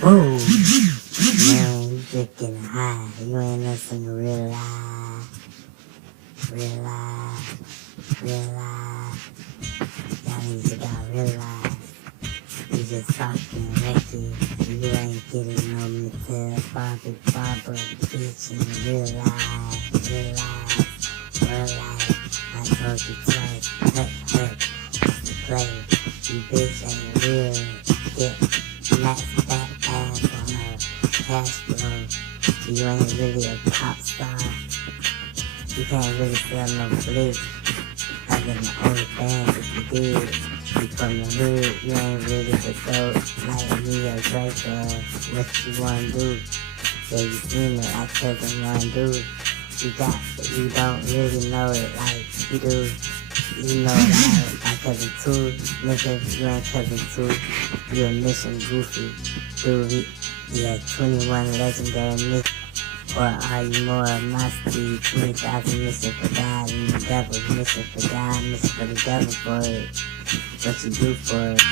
Whoa, man, you just getting high. You ain't listening to real life. Real life. Real life. Y'all need to got real life. You just talking record. You ain't getting no material. Barbie, bitch in real life. Real life. Real life. I told you twice. That's the play. You bitch ain't real. Get max fat ass on her cash flow. You ain't really a pop star. You can't really sell no flick. Other than the only thing if you did. You from the hood, you ain't really the dope. Like me or Drake or what you wanna do. Yeah, you seen it, I couldn't wanna do. You don't really know it like you do. You know that my cousin too, nigga, you ain't cousin too. You a mission goofy, dude. Yeah, 21 legendary nigga. Or are you more nasty? 20,000 missing for God and the devil missing for God, missing for the devil for it. What you do for it?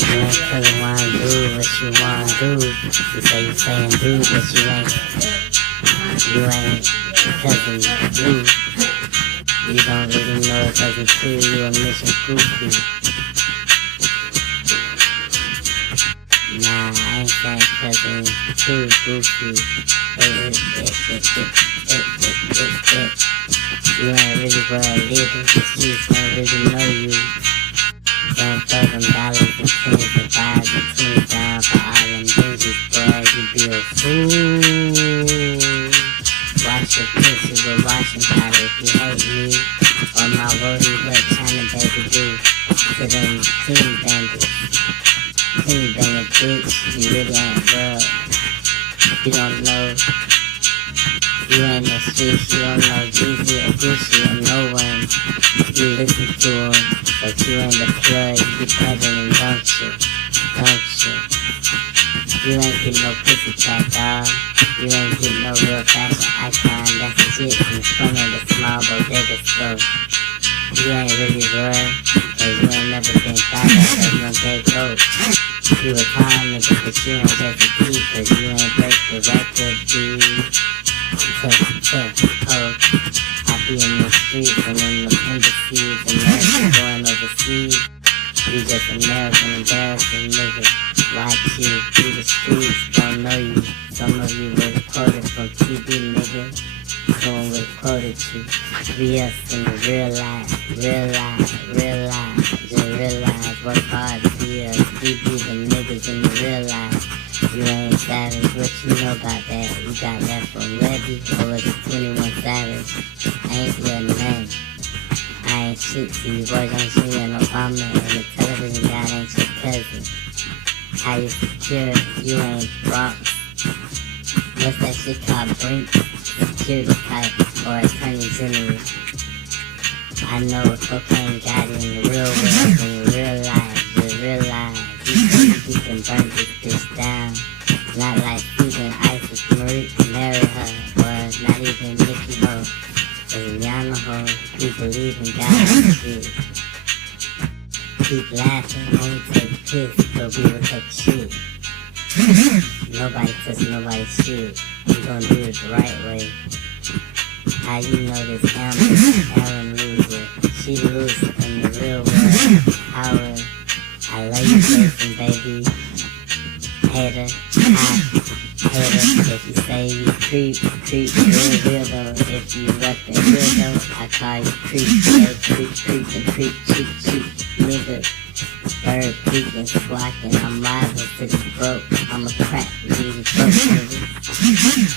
You ain't cousin wanna do what you wanna do. You say you saying do, but you ain't cousin do. You don't really know a cousin two, you a mission goofy. Nah, I ain't saying cousin two goofy. You ain't really where I live, the streets don't really know you. Don't throw them dollars and pennies and fives and 20 down for all them binges, boy, you be a fool. Wash your pussy with washing powder if you hate me. Or my roadie, what China baby do to them team bandits. Team bandit bitch, you really ain't real. You don't know. You ain't no streets, you don't know Jeezy or Gucci or no one. You listen to them, but you ain't the plug, you be peddling, don't you? Don't you? You ain't get no pussy cat, dog. You ain't get no real fashion icon, that's shit in front of the small bodega store. You ain't really real, cause you ain't never been thought of as no gay coach. You a time nigga, but you ain't just a key, cause you ain't break the record, dude. Oh, I be in the streets and in the embassies and everything going overseas. You just American embarrassing nigga. Watch you through the streets, don't know you. Some of you was quoted from TV, nigga. Someone was quoted you. Be us in the real life, real life, real life. Just realize, work hard to be us. We be the niggas in the real life. You ain't savage, what you know about that? You got that from Reggie, or was it 21 Savage? Ain't your name. I ain't shit to you, boys don't see you in Obama, and the television guy ain't your cousin. How you secure, you ain't Bronx. What's that shit called, Brink? Security type, or Attorney General. I know cocaine got it in the real world, in the real life, the real life. You can burn this bitch down. Not like Susan Isis Marie marry her, or not even Nikki Ho. Cause Rihanna Ho, we believe in God and shit. Keep laughing, only take piss, but we will take shit. Nobody touch nobody's shit. We gon' do it the right way. How you know this Aaron loser? She lose in the real world. Howard, I love you, Jason, baby. Hater, hater. If you say you creep, real though. If you reppin' real though, I call you creep. Yeah, creep, cheap, nigga. Bird peeking, squawking. I'm liable to the broke. I'm a crack, Jesus broke, nigga.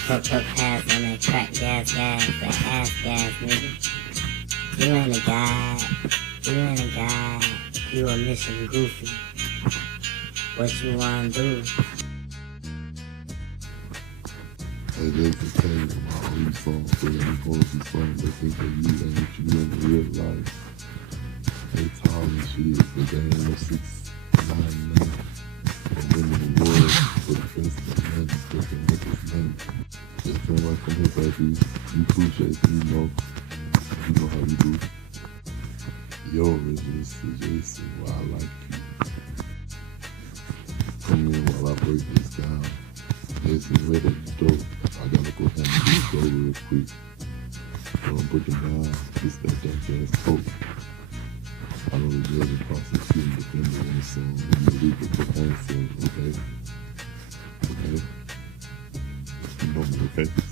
Hook pass on that crack gas, that ass gas, nigga. You ain't a guy. You a mission goofy. What you wanna do? Hey, they can tell you about all these songs, so they're going to be songs that think that you ain't what you do in real life. They tall and shit, but they ain't no 6'9" man. Or women in the world for the president, man, just fucking make his name. Just came right from here, baby. You appreciate me, you know how you do. Yo, original Jason, why I like you. Come in while I break this down. medicine right at the door. I gotta go handle this door real quick. I'm breaking down this that ass coat. I know the judge and prosecuting defendant on the song. You legal for answering, okay? Okay? You know me, okay?